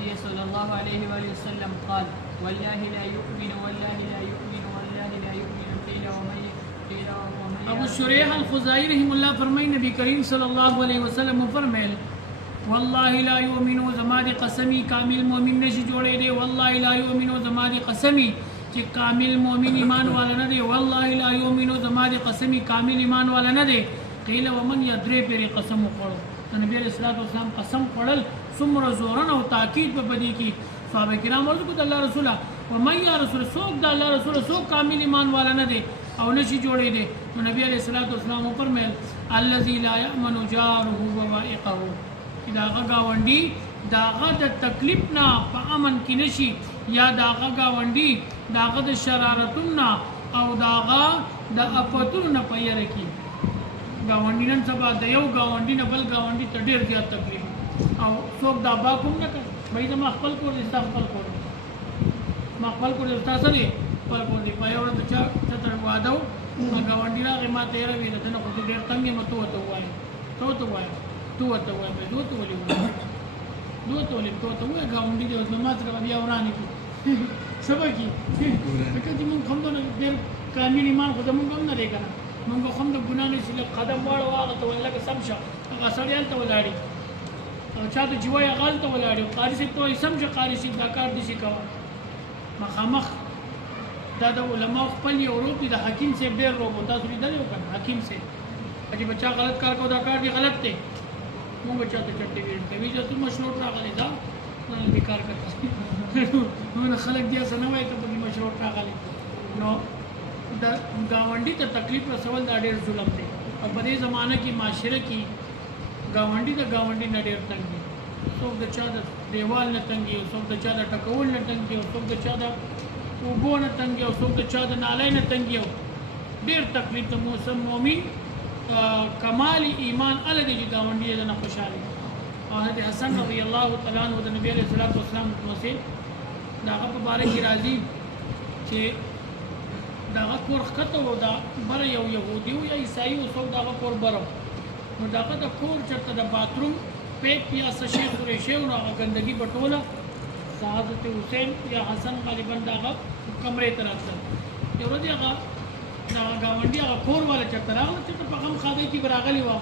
النبي صلى الله عليه وآله وسلم قال والله لا يؤمن والله لا يؤمن والله لا يؤمن قيل ومن ابو شریح الخزائی رحم اللہ فرمائی نبی کریم صلی اللہ علیہ وسلم فرمائل والله لا يؤمن زما دی قسمی کامل مومن نشي جوړې دی والله لا يؤمن زما دی قسمی چې کامل مومن ایمان والا نه دی والله لا يؤمن زما دی قسمی کامل ایمان والا نه دی قیل ومن یدری پر قسم وکړو نبی علیہ الصلوۃ والسلام قسم وکړل ثمره زورن او تاکید په بدی کی صحابه کرام ورته د الله رسول ومن یا رسول سوق د الله رسول سوق کامل ایمان والا نه دی او نشي جوړې دي نو نبی علیہ الصلوۃ والسلام فرمایل الذي لا يأمن جاره وبائقه داغه گاونډي داغه د تکلیف نه په امن کې نشي یا داغه گاونډي داغه د شرارتونو او داغه د اپتونو نه پیر کی گاونډي نن سبا د یو گاونډي نه بل گاونډي ته ډیر زیات تکلیف او څوک دا با کوم نه کوي مې د خپل کور استغفار کور ما خپل کور تاسو دی خپل کور دی په یو ورځ چې تر وادو ما گاونډي راغی ما ته راوي د نه خو ډیر تنګ مته وته وای ته وای تو ورته وای به دوه ولې وای دوه ته وای گاونډي دی اوس ما ته بیا ورانه کی شبکی لکه چې موږ هم نه ډېر کامل ایمان خو موږ هم نه لري کنه موږ هم د ګنا نه چې قدم واړو هغه ته ولکه سمشه هغه سړی ته ولاړی او چا ته جوای غال ته ولاړی قاری سي ته سمشه قاری سي دا کار دي شي کوا مخامخ دا د علماء خپل یورپ د حکیم سے ډېر روبو تاسو لیدل یو کنه حکیم سے چې بچا غلط کار کو دا کار دی غلط دی موږ بچا ته چټي ویل کوي چې تو مشروط راغلی دا نه بیکار کوي نو خلک دې سنوي ته په مشروط راغلی نو دا گاونډي ته تکلیف رسول دا ډېر ظلم دی او په دې زمانہ کې معاشره کې گاونډي د گاونډي نه ډېر تنګ دي څوک د چا د دیوال نه تنګ دي څوک د چا د ټکول نه تنګ دي څوک د چا د اوبو نه تنګ دي څوک د چا د نالۍ نه تنګ دي ډېر تکلیف د موسم مومن کمال ایمان ال دې گاونډي نه خوشاله او حضرت حسن رضی الله تعالی عنہ د نبی علیہ الصلوۃ والسلام نو سي داغه په باره کې راځي چې داغه کور خطه و دا بر یو يهودي او عیسائی او څوک داغه کور برو نو داغه د کور چرته د باتروم پیپ یا څه شی خوري شی او هغه ګندګي بټوله حضرت حسین یا حسن غالبا داغه کمرې ته راځي یو ورځ هغه دا گاونډي هغه کور والا چرته راغله چې په غم خاده کې براغلی و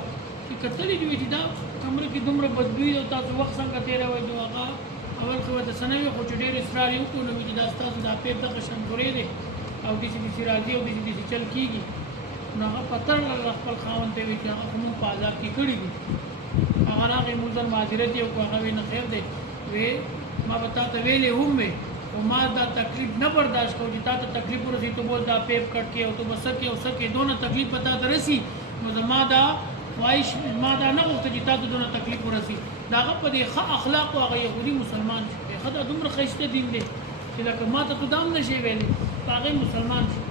چې کتلې دی چې دا کمره کې دومره بدبوئی او تاسو وخت څنګه تیروي دوه هغه اول خو د سنوي خو ډېر اصرار یو کوو چې دا تاسو دا پیپ د قشن غوري دي او د دې راځي او د دې چل کیږي نو هغه پتر خپل خاوند ته وی چې هغه کوم په عذاب کې کړی دي هغه راغی مولزر معذرت یو هغه نه خیر دی وی ما بتا ته ویلې هم او ما دا تکلیف نه برداشت کوم چې تا ته تکلیف ورسي ته بول دا پیپ کټ کې او ته مسکه او سکه دونه تکلیف پتا درسي نو زما دا خواهش ما دا نه غوښته چې تا ته دونه تکلیف ورسي دا په دې ښه اخلاق او يهودي مسلمان شي خدای دومره خیسته دین دی چې لکه ما ته دام نشي ویلي هغه مسلمان شي